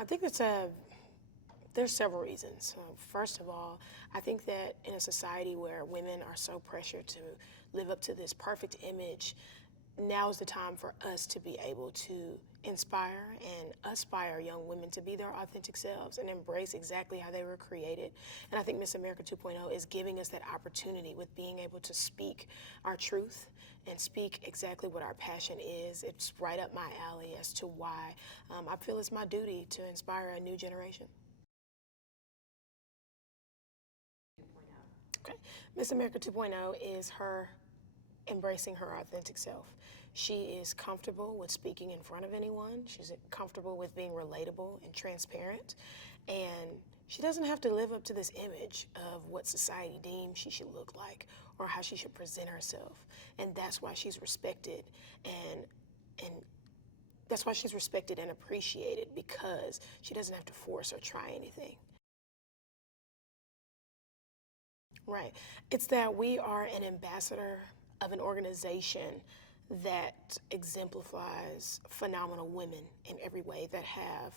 I think there's several reasons. First of all, I think that in a society where women are so pressured to live up to this perfect image, now is the time for us to be able to inspire and aspire young women to be their authentic selves and embrace exactly how they were created. And I think Miss America 2.0 is giving us that opportunity with being able to speak our truth and speak exactly what our passion is. It's right up my alley as to why I feel it's my duty to inspire a new generation. Okay. Miss America 2.0 is her embracing her authentic self. She is comfortable with speaking in front of anyone. She's comfortable with being relatable and transparent. And she doesn't have to live up to this image of what society deems she should look like or how she should present herself. And that's why she's respected and that's why she's respected and appreciated, because she doesn't have to force or try anything. Right. It's that we are an ambassador of an organization that exemplifies phenomenal women in every way, that have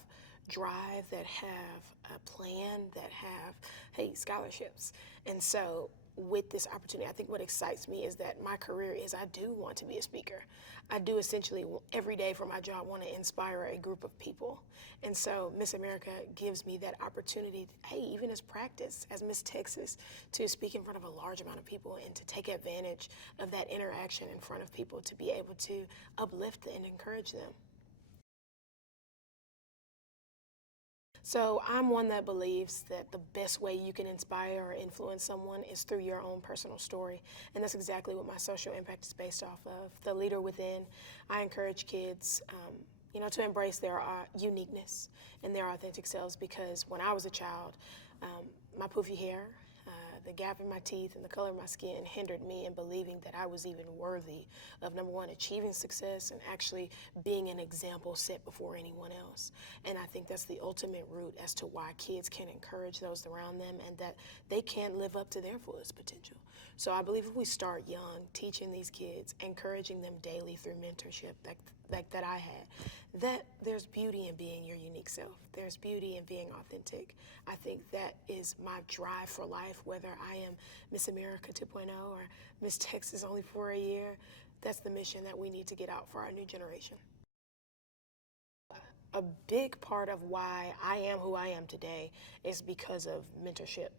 drive, that have a plan, that have, hey, scholarships. And so with this opportunity, I think what excites me is that my career is I do want to be a speaker. I do essentially every day for my job want to inspire a group of people. And so Miss America gives me that opportunity, hey, even as practice, as Miss Texas, to speak in front of a large amount of people and to take advantage of that interaction in front of people to be able to uplift and encourage them. So I'm one that believes that the best way you can inspire or influence someone is through your own personal story. And that's exactly what my social impact is based off of. The leader within. I encourage kids, to embrace their uniqueness and their authentic selves, because when I was a child, my poofy hair, the gap in my teeth, and the color of my skin hindered me in believing that I was even worthy of, number one, achieving success and actually being an example set before anyone else. And I think that's the ultimate root as to why kids can encourage those around them and that they can live up to their fullest potential. So I believe if we start young, teaching these kids, encouraging them daily through mentorship like that I had, that there's beauty in being your unique self. There's beauty in being authentic. I think that is my drive for life, whether I am Miss America 2.0 or Miss Texas only for a year. That's the mission that we need to get out for our new generation. A big part of why I am who I am today is because of mentorship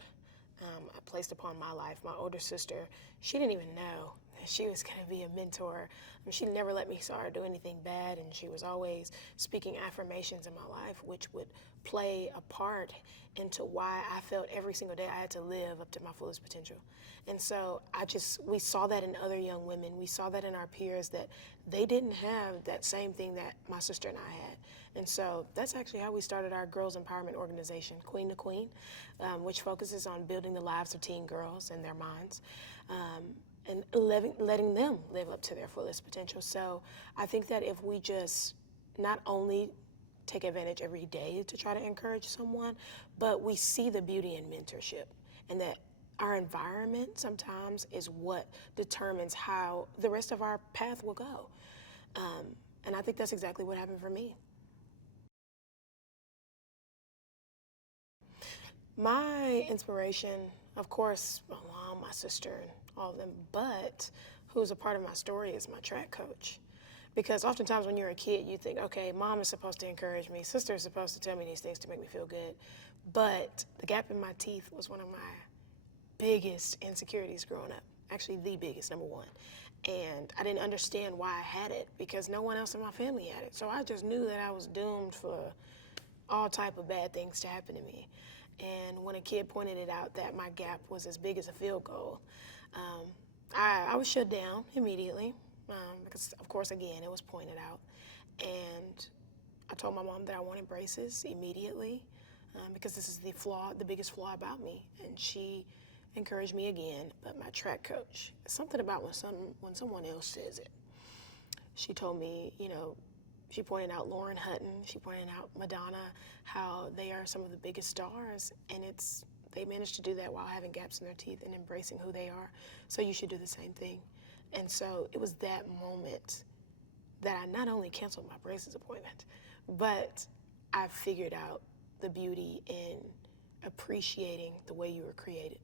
I placed upon my life. My older sister, she didn't even know that she was going to be a mentor. She never let me saw her do anything bad, and she was always speaking affirmations in my life, which would play a part into why I felt every single day I had to live up to my fullest potential. And so we saw that in other young women. We saw that in our peers, that they didn't have that same thing that my sister and I had. And so that's actually how we started our girls empowerment organization, Queen to Queen, which focuses on building the lives of teen girls and their minds, and letting them live up to their fullest potential. So I think that if we just not only take advantage every day to try to encourage someone, but we see the beauty in mentorship, and that our environment sometimes is what determines how the rest of our path will go. And I think that's exactly what happened for me. My inspiration, of course, my mom, my sister, and all of them, but who's a part of my story is my track coach. Because oftentimes when you're a kid, you think, okay, mom is supposed to encourage me, sister is supposed to tell me these things to make me feel good. But the gap in my teeth was one of my biggest insecurities growing up. Actually, the biggest, number one. And I didn't understand why I had it, because no one else in my family had it. So I just knew that I was doomed for all type of bad things to happen to me. And when a kid pointed it out that my gap was as big as a field goal, I was shut down immediately, because, of course, again, it was pointed out. And I told my mom that I wanted braces immediately, because this is the biggest flaw about me. And she encouraged me again, but my track coach, something about when someone else says it. She told me, she pointed out Lauren Hutton, she pointed out Madonna, how they are some of the biggest stars, and they managed to do that while having gaps in their teeth and embracing who they are. So you should do the same thing. And so it was that moment that I not only canceled my braces appointment, but I've figured out the beauty in appreciating the way you were created.